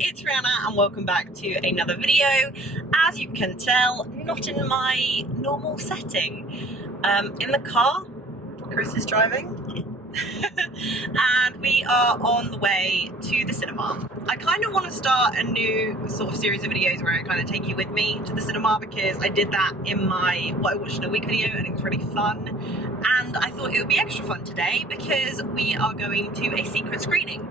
it's Rihanna and welcome back to another video. As you can tell, not in my normal setting. In the car, Chris is driving, and we are on the way to the cinema. I kind of want to start a new sort of series of videos where I kind of take you with me to the cinema, because I did that in my What I Watched in a Week video and it was really fun. And I thought it would be extra fun today because we are going to a secret screening.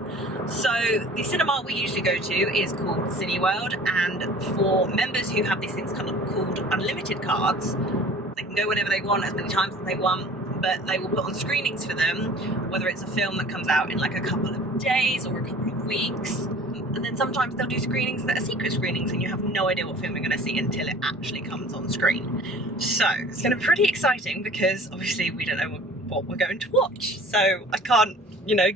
So the cinema we usually go to is called Cineworld, and for members who have these things called unlimited cards, they can go whenever they want, as many times as they want, but they will put on screenings for them, whether it's a film that comes out in like a couple of days or a couple of weeks. And then sometimes they'll do screenings that are secret screenings and you have no idea what film you're going to see until it actually comes on screen. So it's going to be pretty exciting because obviously we don't know what we're going to watch. So I can't,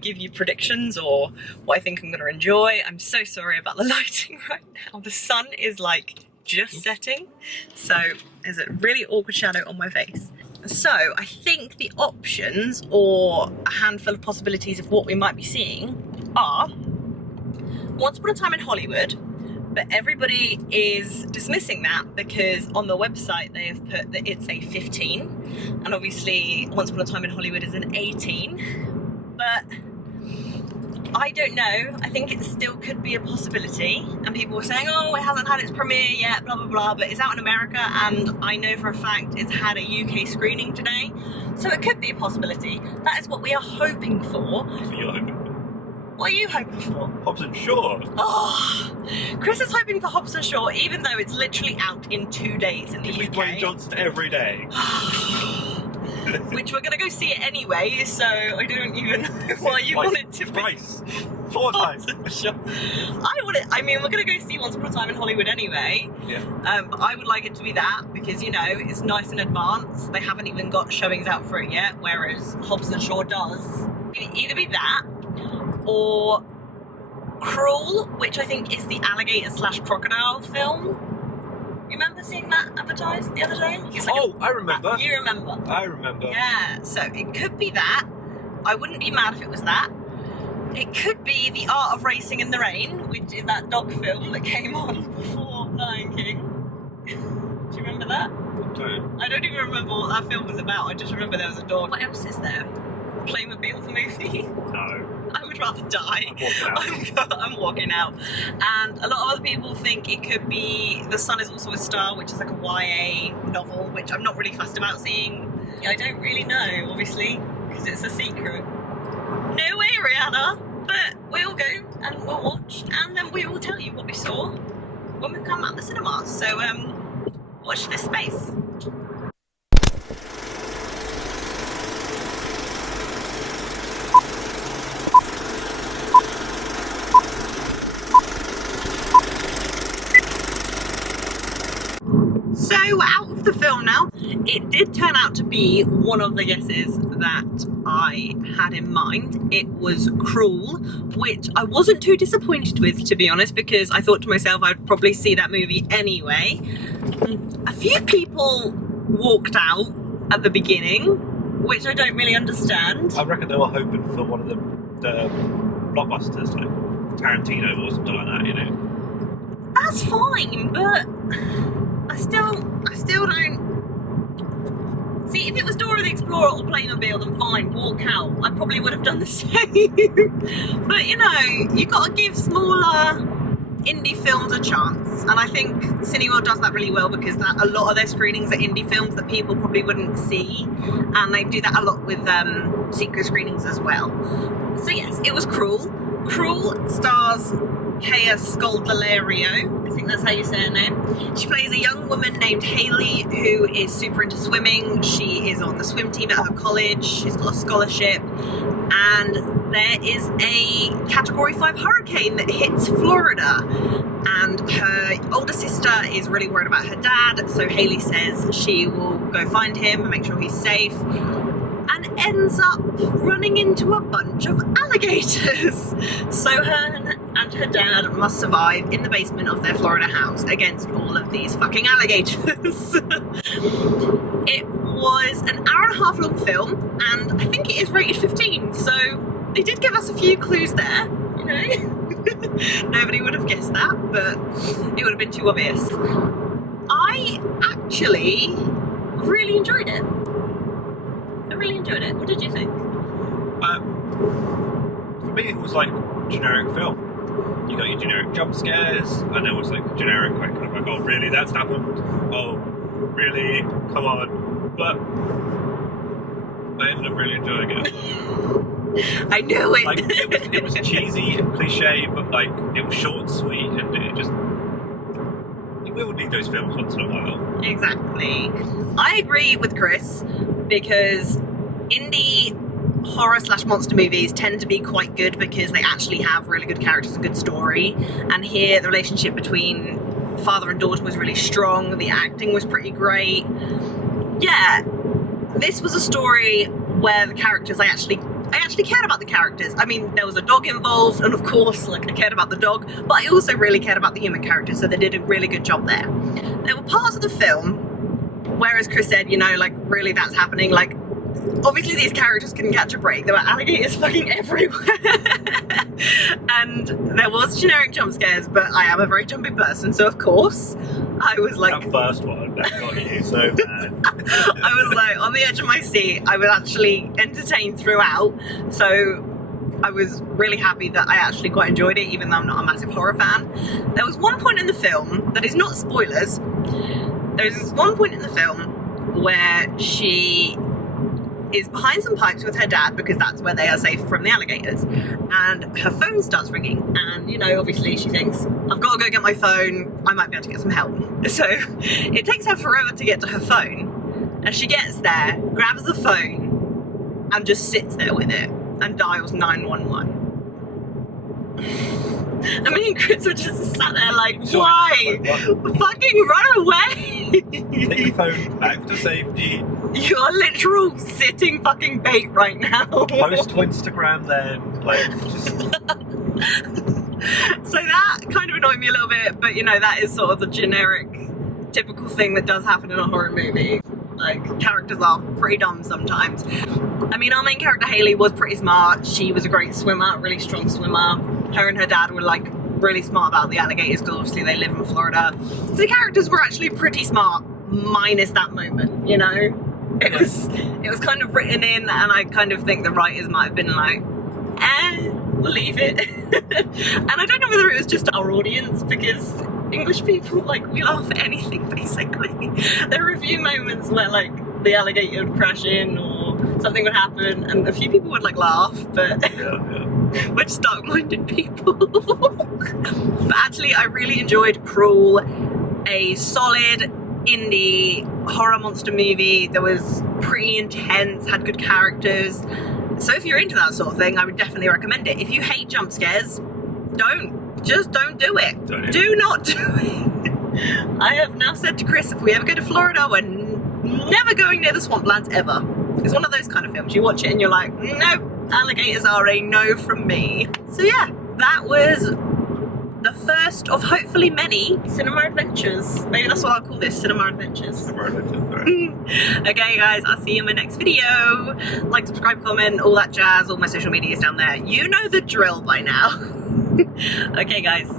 give you predictions or what I think I'm going to enjoy. I'm so sorry about the lighting right now. The sun is like just setting, so there's a really awkward shadow on my face. So I think the options, or a handful of possibilities of what we might be seeing, are Once Upon a Time in Hollywood, but everybody is dismissing that because on the website they have put that it's a 15, and obviously Once Upon a Time in Hollywood is an 18, but I don't know. I think it still could be a possibility, and people were saying, oh, it hasn't had its premiere yet, blah blah blah, but it's out in America, and I know for a fact it's had a UK screening today, so it could be a possibility. That is what we are hoping for. That's what you're hoping for. What are you hoping for? Hobbs and Shaw. Oh, Chris is hoping for Hobbs and Shaw, even though it's literally out in 2 days in the UK. Dwayne Johnson every day. Which we're going to go see it anyway, so I don't even know why you want it to be. Twice. 4 times. Sure. We're going to go see Once Upon a Time in Hollywood anyway. Yeah. But I would like it to be that, because, it's nice in advance. They haven't even got showings out for it yet, whereas Hobbs and Shaw does. It'd either be that, or Cruel, which I think is the alligator/crocodile film. You remember seeing that advertised the other day? I remember. You remember? I remember. Yeah, so it could be that. I wouldn't be mad if it was that. It could be The Art of Racing in the Rain, which is that dog film that came on before Lion King. Do you remember that? I don't even remember what that film was about. I just remember there was a dog. What else is there? Playmobil the movie? No. I would rather die. I'm walking out. I'm walking out. And a lot of other people think it could be The Sun Is Also a Star, which is like a YA novel, which I'm not really fussed about seeing. I don't really know, obviously, because it's a secret. No way, Rihanna! But we'll go and we'll watch, and then we will tell you what we saw when we come out the cinema. So, watch this space. So out of the film now, it did turn out to be one of the guesses that I had in mind. It was Cruel, which I wasn't too disappointed with, to be honest, because I thought to myself I'd probably see that movie anyway. A few people walked out at the beginning, which I don't really understand. I reckon they were hoping for one of the blockbusters, like Tarantino or something like that, That's fine, but I still don't. See, if it was Dora the Explorer or Playmobil, then fine, walk out. I probably would have done the same. But you gotta give smaller indie films a chance, and I think Cineworld does that really well, because a lot of their screenings are indie films that people probably wouldn't see, and they do that a lot with secret screenings as well. So yes, it was Cruel. Cruel stars Kaya Scodelario, I think that's how you say her name. She plays a young woman named Hayley who is super into swimming. She is on the swim team at her college. She's got a scholarship, and there is a Category 5 hurricane that hits Florida, and her older sister is really worried about her dad, so Hayley says she will go find him and make sure he's safe, and ends up running into a bunch of alligators. So her and her dad must survive in the basement of their Florida house against all of these fucking alligators. It was an hour and a half long film, and I think it is rated 15, so they did give us a few clues there, Nobody would have guessed that, but it would have been too obvious. I actually really enjoyed it. I really enjoyed it. What did you think? For me, it was like generic film. You got your generic jump scares, and there was like a generic like kind of like, oh really, that's happened? Oh really? Come on! But I ended up really enjoying it. I knew it. Like it was cheesy and cliche, but like it was short and sweet, and it just. We would need those films once in a while. Exactly. I agree with Chris, because indie horror/monster movies tend to be quite good because they actually have really good characters and good story. And here the relationship between father and daughter was really strong. The acting was pretty great. Yeah, this was a story where the characters, I actually cared about the characters. I mean, there was a dog involved, and of course, like, I cared about the dog, but I also really cared about the human characters, so they did a really good job there. There were parts of the film where, as Chris said, you know, like, really that's happening. Like, obviously these characters couldn't catch a break. There were alligators fucking everywhere. And there was generic jump scares, but I am a very jumpy person, so of course I was like... That first one, that got you so bad. I was like on the edge of my seat. I was actually entertained throughout, so I was really happy that I actually quite enjoyed it, even though I'm not a massive horror fan. There was one point in the film that is not spoilers. There's this one point in the film where she is behind some pipes with her dad, because that's where they are safe from the alligators, and her phone starts ringing, and you know, obviously she thinks, I've got to go get my phone, I might be able to get some help. So it takes her forever to get to her phone, and she gets there, grabs the phone and just sits there with it and dials 911. I mean, Chris was just sat there like, why? Fucking run away! Take your phone back to safety. You're literal sitting fucking bait right now. Post to Instagram then, like, just... So that kind of annoyed me a little bit, but you know, that is sort of the generic, typical thing that does happen in a horror movie. Like, characters are pretty dumb sometimes. I mean, our main character Haley was pretty smart. She was a great swimmer, really strong swimmer. Her and her dad were like really smart about the alligators, because obviously they live in Florida. So the characters were actually pretty smart, minus that moment, you know? It was kind of written in, and I kind of think the writers might have been like, we'll leave it. And I don't know whether it was just our audience, because English people, like, we laugh at anything basically. There were a few moments where like the alligator would crash in or something would happen, and a few people would like laugh, but we're just dark-minded people. But actually I really enjoyed Cruel, a solid indie horror monster movie that was pretty intense, had good characters. So if you're into that sort of thing, I would definitely recommend it. If you hate jump scares, just don't do it. Do not do it. I have now said to Chris, if we ever go to Florida, we're never going near the swamplands ever. It's one of those kind of films, you watch it and you're like, no, alligators are a no from me. So yeah, that was the first of hopefully many cinema adventures. Maybe that's what I'll call this, cinema adventures. Okay guys, I'll see you in my next video. Like, subscribe, comment, all that jazz, all my social media is down there. You know the drill by now. Okay guys,